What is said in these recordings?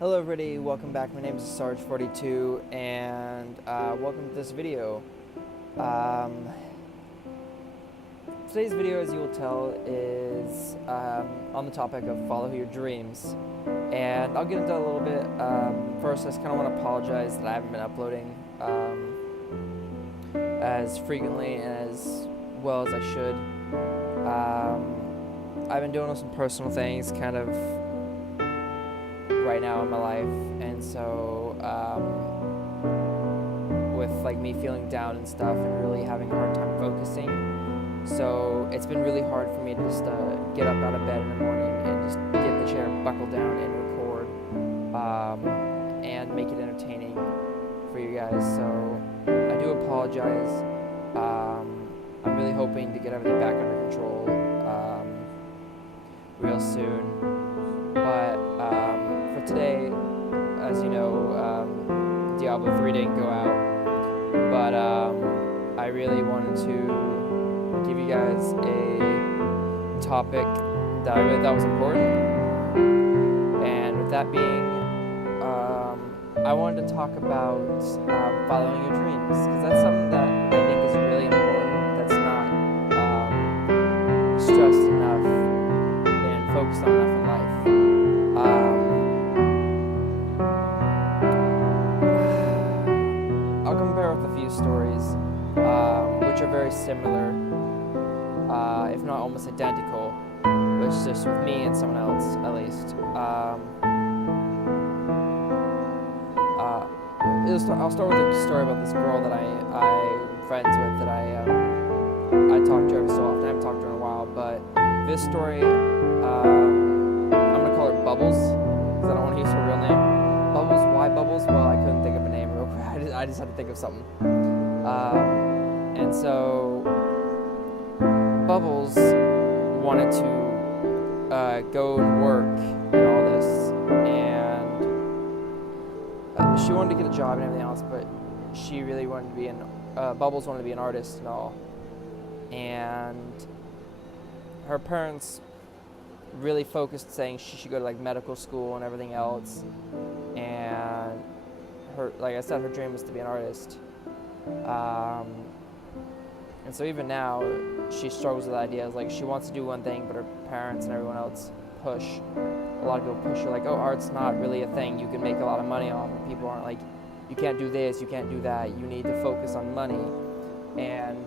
Hello everybody, welcome back. My name is Sarge42 and welcome to this video. Today's video, as you will tell, is on the topic of follow your dreams. And I'll get into that a little bit. First, I just kind of want to apologize that I haven't been uploading as frequently and as well as I should. I've been doing some personal things kind of right now in my life, and so with like me feeling down and stuff and really having a hard time focusing, so it's been really hard for me to just get up out of bed in the morning and just get in the chair, buckle down and record and make it entertaining for you guys. So I do apologize. I'm really hoping to get everything back under control real soon, but for today, as you know, Diablo 3 didn't go out, but I really wanted to give you guys a topic that I really thought was important, and with that being, I wanted to talk about following your dreams, because that's something that I think is really important, that's not stressed enough and focused on enough in life. I'll compare with a few stories, which are very similar, if not almost identical, which is just with me and someone else, at least. I'll start with a story about this girl that I'm friends with, that I talk to every so often. I haven't talked to her in a while, but this story, I'm going to call her Bubbles, because I don't want to use her real name. Bubbles, why Bubbles? Well, I couldn't think of a name real quick. I just had to think of something. And so Bubbles wanted to go and work and all this, and she wanted to get a job and everything else, but she really wanted to be Bubbles wanted to be an artist and all. And her parents really focused, saying she should go to like medical school and everything else. And her, like I said, her dream was to be an artist. And so even now, she struggles with ideas. Like, she wants to do one thing, but her parents and everyone else push. A lot of people push her, like, oh, art's not really a thing you can make a lot of money on. People aren't like, you can't do this, you can't do that. You need to focus on money. And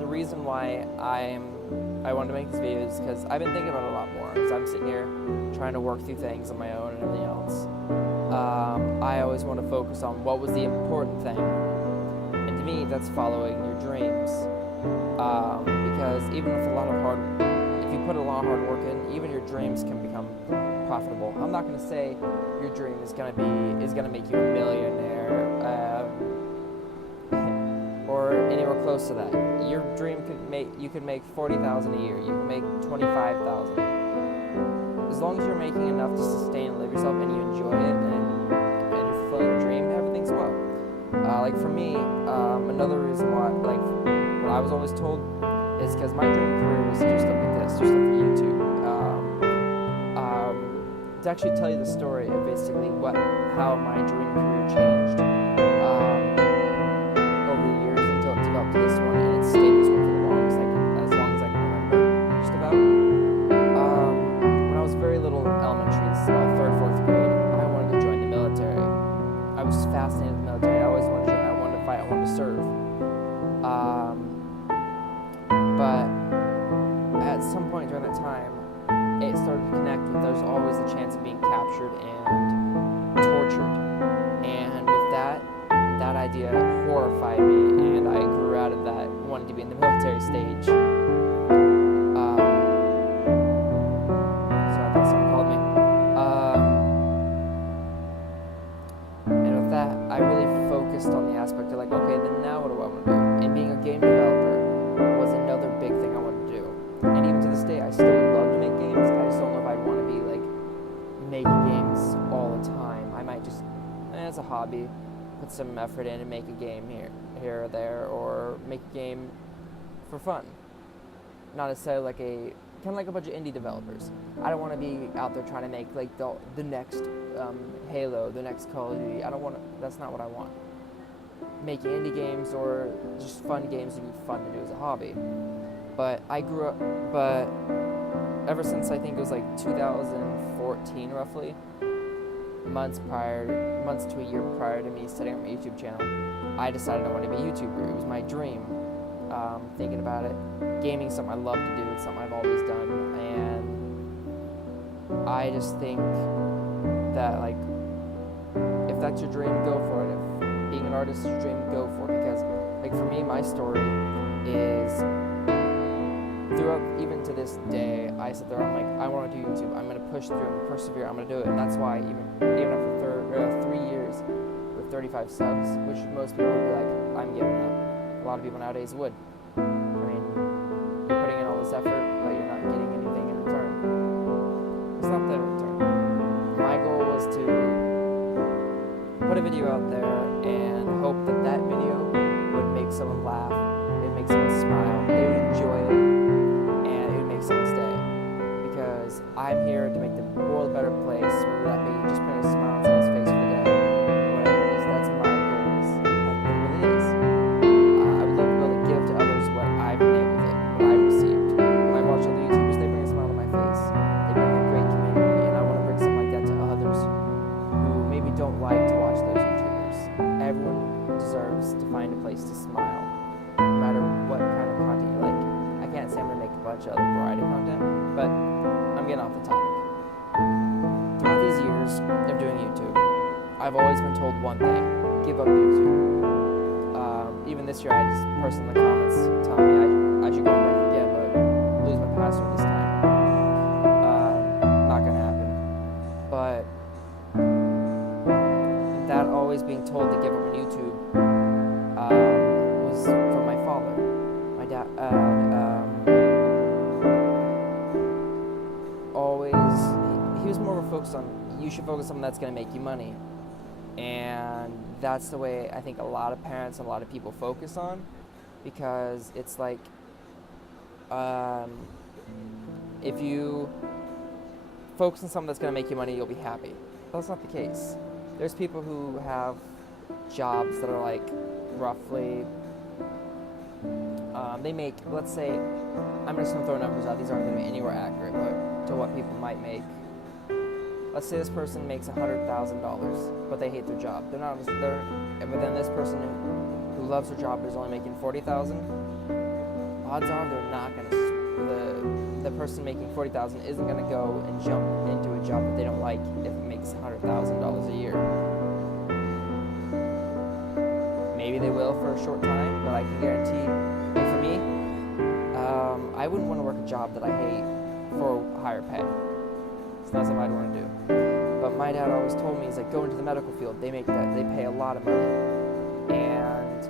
the reason why I wanted to make this video is because I've been thinking about it a lot more. As I'm sitting here trying to work through things on my own and everything else, I always want to focus on what was the important thing. And to me, that's following your dreams. Because even with if you put a lot of hard work in, even your dreams can become profitable. I'm not going to say your dream is going to make you a millionaire, or anywhere close to that. Your dream you could make $40,000 a year. You can make $25,000. As long as you're making enough to sustain and live yourself, and you enjoy it, and you fulfill your dream, everything's well. Like for me, another reason why, like what I was always told, is because my dream career was to do stuff like this, do stuff for YouTube. To actually tell you the story of basically how my dream career changed over the years until it developed to this one, and it stayed this one for the longest, as long as I can remember, just about. When I was very little in elementary, this is about 3rd, 4th grade, I wanted to join the military. I was fascinated with the military. I always wanted to join. I wanted to fight. I wanted to serve. But at some point during that time, it started to connect with there's always a chance of being captured and tortured. And with that idea horrified me, and I grew out of that, wanting to be in the military stage. So I thought someone called me. And with that, I really focused on the aspect of like, okay, then now what do I want to do? And being a game developer was another big thing I wanted to do. And even to this day, I still would love to make games. I just don't know if I'd want to be like making games all the time. I might just, as a hobby, put some effort in and make a game here or there, or make a game for fun. Not necessarily like a kind of like a bunch of indie developers. I don't want to be out there trying to make like the next Halo, the next Call of Duty. I don't want to. That's not what I want. Making indie games or just fun games would be fun to do as a hobby. But ever since I think it was like 2014 roughly, months to a year prior to me setting up my YouTube channel, I decided I wanted to be a YouTuber. It was my dream. Thinking about it, gaming is something I love to do. It's something I've always done, and I just think that like if that's your dream, go for it. If being an artist is your dream, go for it. Because like for me, my story is throughout, even to this day, I sit there, I'm like, I want to do YouTube. I'm going to push through, I'm going to persevere, I'm going to do it. And that's why even after 3 years with 35 subs, which most people would be like, I'm giving up. A lot of people nowadays would. I mean, you're putting in all this effort, but you're not getting anything in return. It's not the return. My goal was to put a video out there and hope that that video would make someone laugh, it would make someone smile, they would enjoy it, and it would make someone stay. Because I'm here to make the world a better place, whether that be just putting a smile on someone's face for the day, whatever it is. That's my goals. That really is. I would love to be able to give to others what I've been able to, what I've received. When I watch other YouTubers, they bring a smile to my face. They bring a great community, and I want to bring something like that to others who maybe don't like to watch those YouTubers. Everyone deserves to find a place to smile, no matter what kind of content you like. I can't say I'm going to make a bunch of other variety content, but I'm getting off the topic. Throughout these years of doing YouTube, I've always been told one thing: give up YouTube. Even this year, I had this person in the comments telling me I should go and work again, but lose my password this time. Not gonna happen. But that always being told to give up on YouTube was from my father. My dad he was more focused on, you should focus on something that's gonna make you money. And that's the way I think a lot of parents and a lot of people focus on, because it's like if you focus on something that's going to make you money, you'll be happy. But that's not the case. There's people who have jobs that are like roughly they make, let's say, I'm just going to throw numbers out, these aren't going to be anywhere accurate, but to what people might make. Let's say this person makes $100,000, but they hate their job. But then this person who loves their job but is only making $40,000, odds are they're not going to, the person making $40,000 isn't going to go and jump into a job that they don't like if it makes $100,000 a year. Maybe they will for a short time, but I can guarantee, like for me, I wouldn't want to work a job that I hate for higher pay. It's not something I'd want to do. But my dad always told me, he's like, go into the medical field. They pay a lot of money. And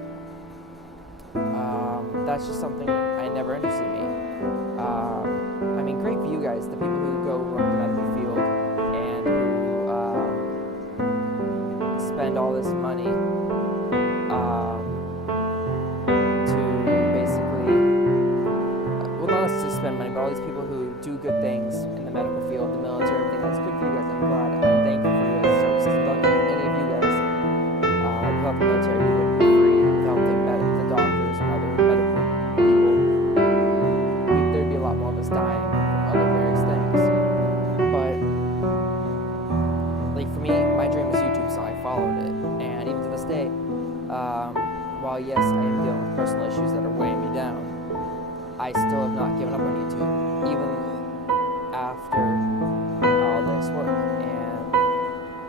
that's just something I never interested me. I mean, great for you guys, the people who go work the medical field and who spend all this money to basically, well, not us to spend money, but all these people who do good things in the medical field, the military, everything. That's good for you guys. I'm glad. I'm thankful for your services. Without any of you guys, without the military, we wouldn't be free. Without the doctors and other medical people, there'd be a lot more of us dying from other various things. But like for me, my dream is YouTube, so I followed it. And even to this day, while yes, I am dealing with personal issues that are weighing me down, I still have not given up on YouTube, even after all this work.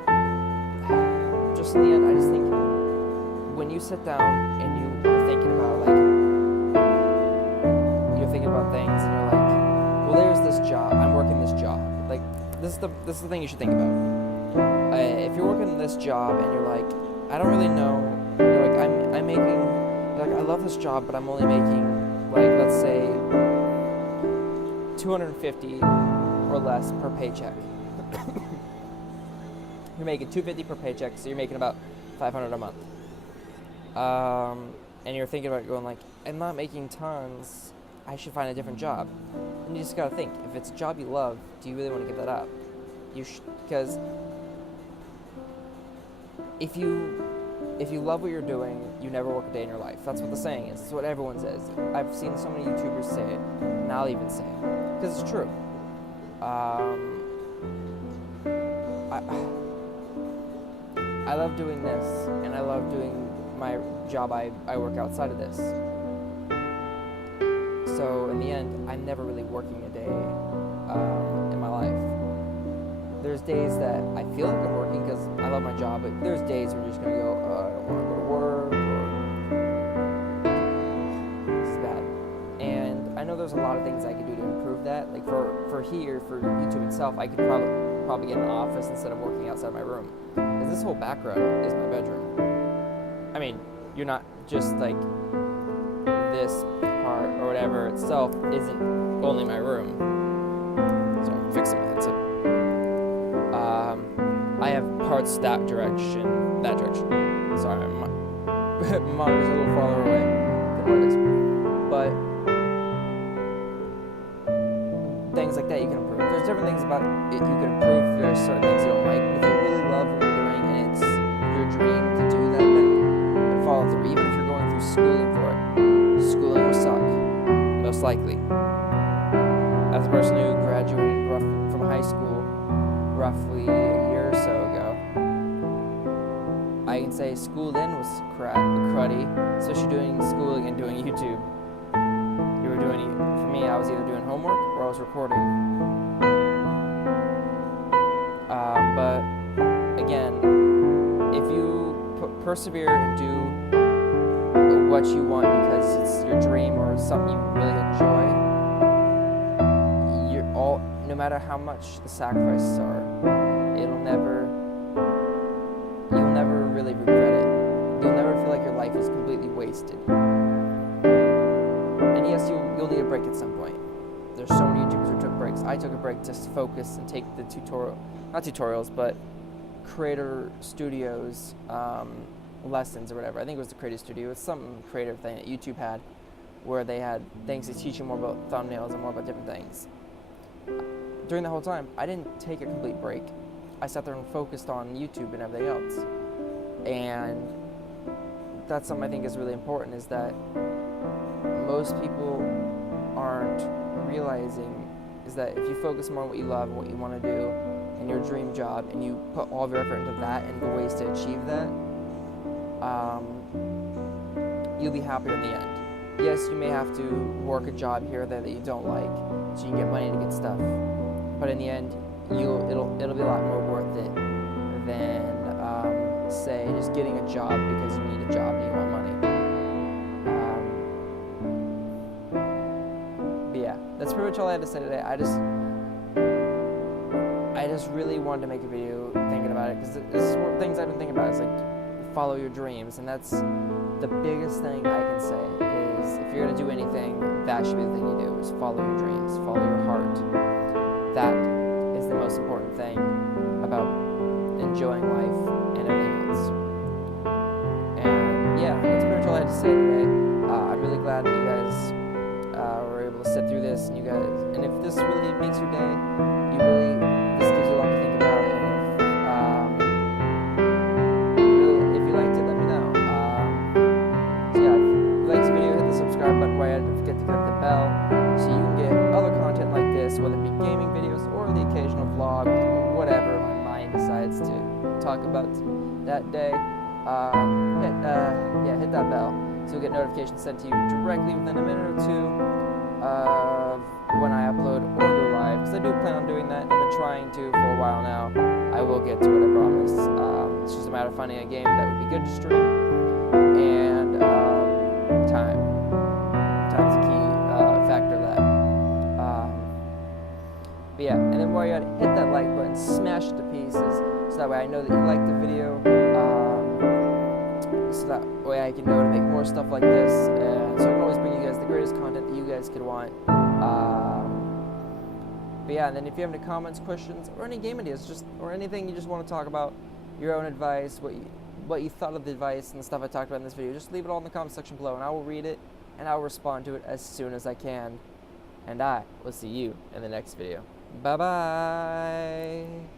And just in the end, I just think when you sit down and you are thinking about things and you're like, well, there's this job, I'm working this job. Like this is the thing you should think about. If you're working this job and you're like, I don't really know, you're like, I'm making, like, I love this job, but I'm only making, like, let's say $250 or less per paycheck. You're making $250 per paycheck, so you're making about $500 a month. And you're thinking about going like, I'm not making tons. I should find a different job. And you just gotta think, if it's a job you love, do you really want to give that up? Because if you love what you're doing, you never work a day in your life. That's what the saying is. It's what everyone says. I've seen so many YouTubers say it, and I'll even say it, because it's true. I love doing this, and I love doing my job. I work outside of this. So in the end, I'm never really working a day in my life. There's days that I feel like I'm working because I love my job, but there's days where you're just gonna go, I don't want to go to work, or this is bad. And I know there's a lot of things I could do to improve that. Like for YouTube itself, I could probably get an office instead of working outside my room. Because this whole background is my bedroom. I mean, you're not just like this part or whatever itself isn't only my room. So I'm fixing my headset. I have parts that direction. Sorry, my monitor's a little farther away than what it is. But things like that you can improve. There's different things about it you can improve. There's certain things you don't like, but if you really love what you're doing and it's your dream to do that thing, then follow through. Even if you're going through schooling for it, schooling will suck, most likely. As a person who graduated from high school roughly a year or so ago, I can say school then was cruddy, especially doing schooling and doing YouTube. For me, I was either doing homework or I was recording. But again, if you persevere and do what you want because it's your dream or something you really enjoy, no matter how much the sacrifices are, you'll never really regret it. You'll never feel like your life is completely wasted. And yes, you'll need a break at some point. There's so many YouTubers who took breaks. I took a break to focus and take the creator studios lessons or whatever. I think it was the Creator Studio. It's some creative thing that YouTube had where they had things to teach you more about thumbnails and more about different things. During the whole time, I didn't take a complete break. I sat there and focused on YouTube and everything else. And that's something I think is really important, is that most people aren't realizing is that if you focus more on what you love and what you want to do and your dream job, and you put all of your effort into that and the ways to achieve that, you'll be happier in the end. Yes, you may have to work a job here or there that you don't like so you can get money to get stuff, but in the end, it'll be a lot more worth it than say just getting a job because you need a job and you want money. But yeah, that's pretty much all I had to say today. I just really wanted to make a video thinking about it, because this is one of the things I've been thinking about, is like follow your dreams, and that's the biggest thing I can say is if you're going to do anything, that should be the thing you do, is follow your dreams, follow your heart. That is the most important thing about enjoying life and everything else. And yeah, that's pretty much all I had to say today. I'm really glad that you guys were able to sit through this, and if this really makes your day, this gives you a lot to think about, and if you liked it, let me know. So yeah, if you liked this video, hit the subscribe button right, don't forget to click the bell so you can get other content like this, whether it be gaming videos or the occasional vlog, whatever my mind decides to talk about that day. Hit that bell so you'll get notifications sent to you directly within a minute or two of when I upload or go live, because I do plan on doing that. I've been trying to for a while now. I will get to it, I promise. It's just a matter of finding a game that would be good to stream, and time. Time's a key factor of that. But yeah, and then while you're at it, hit that like button, smash it to pieces, so that way I know that you liked the video. So that way I can know to make more stuff like this, and so I can always bring you guys the greatest content that you guys could want. But yeah, and then if you have any comments, questions, or any game ideas, or anything you just want to talk about, your own advice, what you thought of the advice and the stuff I talked about in this video, just leave it all in the comment section below, and I will read it, and I'll respond to it as soon as I can. And I will see you in the next video. Bye bye.